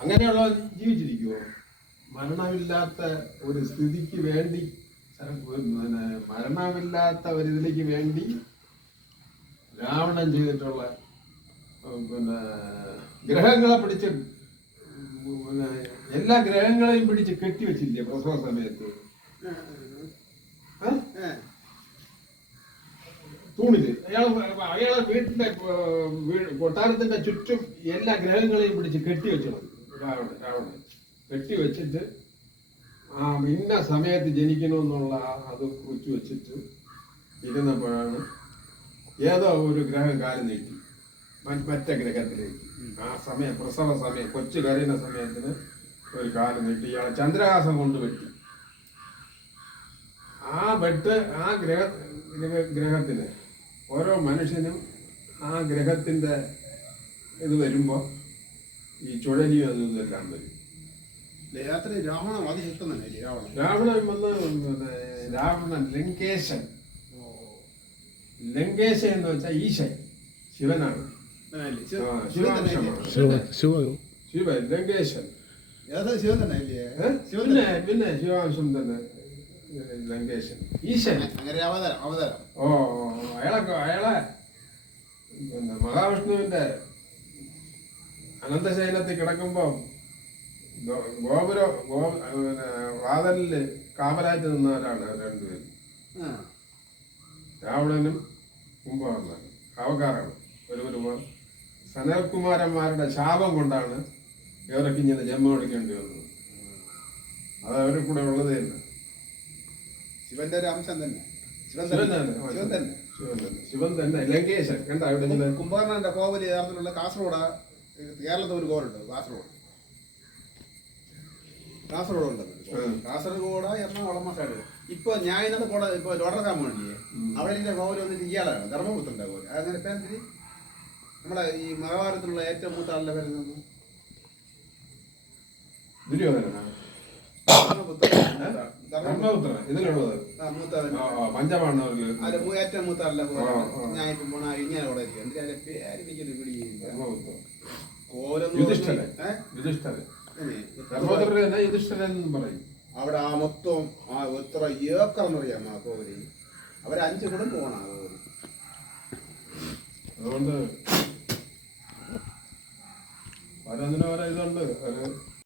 അങ്ങനെയുള്ള ജീവിച്ചിരിക്കുമോ? മരണമില്ലാത്ത ഒരു സ്ഥിതിക്ക് വേണ്ടി, പിന്നെ മരണമില്ലാത്ത ഒരിതിലേക്ക് വേണ്ടി രാവണൻ ചെയ്തിട്ടുള്ള പിന്നെ ഗ്രഹങ്ങളെ പിടിച്ച്, പിന്നെ എല്ലാ ഗ്രഹങ്ങളെയും പിടിച്ച് കെട്ടിവെച്ചില്ലേ പ്രസവ സമയത്ത്? തൂണില് അയാളെ വീട്ടിന്റെ കൊട്ടാരത്തിന്റെ ചുറ്റും എല്ലാ ഗ്രഹങ്ങളെയും പിടിച്ച് കെട്ടിവെച്ചു രാവണൻ കെട്ടിവെച്ചിട്ട് ഇന്ന സമയത്ത് ജനിക്കണമെന്നുള്ള അത് കുറിച്ച് വെച്ചിട്ട് ഇരുന്നപ്പോഴാണ് ഏതോ ഒരു ഗ്രഹം കാലം നീട്ടി മറ്റേ ഗ്രഹത്തിലേക്ക്. ആ സമയം പ്രസവ സമയം കൊച്ചു കരയുന്ന സമയത്തിന് ഒരു കാലം നീട്ടി ഇയാളെ ചന്ദ്രഹാസം കൊണ്ട് വെട്ടി. ആ വെട്ട് ആ ഗ്രഹത്തിന് ഓരോ മനുഷ്യനും ആ ഗ്രഹത്തിന്റെ ഇത് വരുമ്പോ ഈ ചുഴലിയും അതും ഇതെല്ലാം വരും. രാവണൻ അതിശക്തൻ തന്നെ. രാവണൻ വന്ന് രാവണൻ ലങ്കേശൻ എന്ന് വെച്ചാൽ ഈശൻ ശിവനാണ്. ശിവൻ ലങ്കേശൻ പിന്നെ ശിവാംശം തന്നെ ലങ്കേശൻ ഈശൻ. അയാളെ പിന്നെ മഹാവിഷ്ണുവിന്റെ അനന്തശൈലത്തിൽ കിടക്കുമ്പോ വാതിലില് കാവലായിട്ട് നിന്നവരാണ് രണ്ടുപേരും, രാവണനും കുംഭകർണനും. കാവക്കാരാണ്. ഒരു സനൽകുമാരന്മാരുടെ ശാപം കൊണ്ടാണ് ഇവരൊക്കെ ഇങ്ങനെ ജന്മം എടുക്കേണ്ടി വന്നത്. അത് അവരുടെ കൂടെ ഉള്ളത് തന്നെ. ശിവന്റെ ഒരു അംശം തന്നെ. ശിവൻ തന്നെ ലങ്കേശൻ. കണ്ടാ ഇവിടെ കുംഭകർണന്റെ കോവില് യഥാർത്ഥത്തിലുള്ള കാസർഗോഡ്, കേരളത്തിൽ ഒരു കോവിലുണ്ട് കാസർഗോഡ് കാസർഗോഡ് എറണാകുളം സൈഡ്. ഇപ്പൊ ഞാൻ ഇന്നത്തെ പോടെ ഇപ്പൊ ലോഡർക്കാൻ വേണ്ടിയേ അവിടെ ഇതിന്റെ കോവില് വന്നിട്ട് ഇയാളാണ് ധർമ്മപുത്രന്റെ കോവില്. അങ്ങനെ പേര് നമ്മുടെ ഈ മഹാഭാരതത്തിലുള്ള ഏറ്റവും മൂത്ത ആളുടെ പേര് ഏറ്റവും മൂത്ത ആളുടെ ഞാൻ ഇപ്പൊ പോണ ഇങ്ങനെ അവിടെ അവിടെ ആ മൊത്തം ആ എത്ര ഏക്കറെന്ന് പറയാം ആ കോവില്. അവര് 5 കുടുംബമാണ് ആ കോവില്. അതുകൊണ്ട് ഓരോന്നിനും ഓരോ ഇതുണ്ട്.